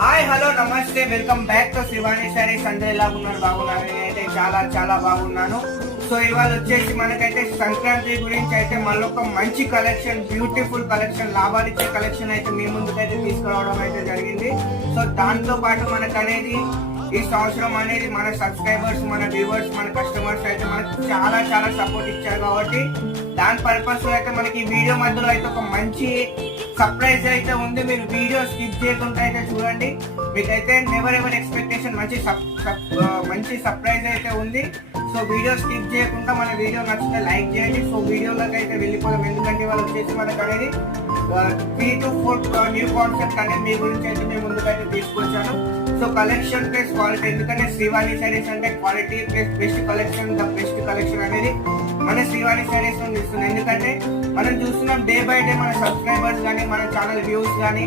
Hi hello నమస్తే, welcome back to Shivani saris. అందరూ ఎలా ఉన్నారు? బాగున్నారు? నేనైతే చాలా చాలా బాగున్నాను. సో ఇవాళ వచ్చేసి మనకైతే సంక్రాంతి గురించి అయితే మళ్ళొక మంచి కలెక్షన్, బ్యూటిఫుల్ కలెక్షన్, లాభాలు ఇచ్చే కలెక్షన్ అయితే మీ ముందుకైతే తీసుకురావడం అయితే జరిగింది. సో దాంతో పాటు మనకు అనేది ఈ సంవత్సరం అనేది మన సబ్స్క్రైబర్స్, మన వ్యూవర్స్, మన కస్టమర్స్ అయితే మనకు చాలా చాలా సపోర్ట్ ఇచ్చారు. కాబట్టి దాని పర్పస్ అయితే మనకి ఈ వీడియో మధ్యలో అయితే ఒక మంచి సర్ప్రైజ్ అయితే ఉంది. మీరు వీడియో స్కిప్ చేయకుండా అయితే చూడండి. మీకైతే నెవర్ ఎవర్ ఎక్స్పెక్టేషన్ మంచి సర్ప్రైజ్ అయితే ఉంది. సో వీడియో స్కిప్ చేయకుండా మన వీడియో నచ్చితే లైక్ చేయండి. సో వీడియోలోకి అయితే వెళ్ళిపోదాం. ఎందుకంటే వాళ్ళు వచ్చేసి మనకు అనేది 3 to 4 న్యూ కాన్సెప్ట్ అనేది మీ గురించి అయితే మీ ముందుకైతే తీసుకొచ్చాను. సో కలెక్షన్ ప్లస్ క్వాలిటీ, ఎందుకంటే శ్రీవాణి సారీస్ అంటే quality plus best collection, the best collection అనేది మన శ్రీవాణి సారీస్ నుంచి ఇస్తుంది. ఎందుకంటే మనం చూస్తున్నాం డే బై డే మన సబ్స్క్రైబర్స్ కానీ, మన ఛానల్ వ్యూస్ కానీ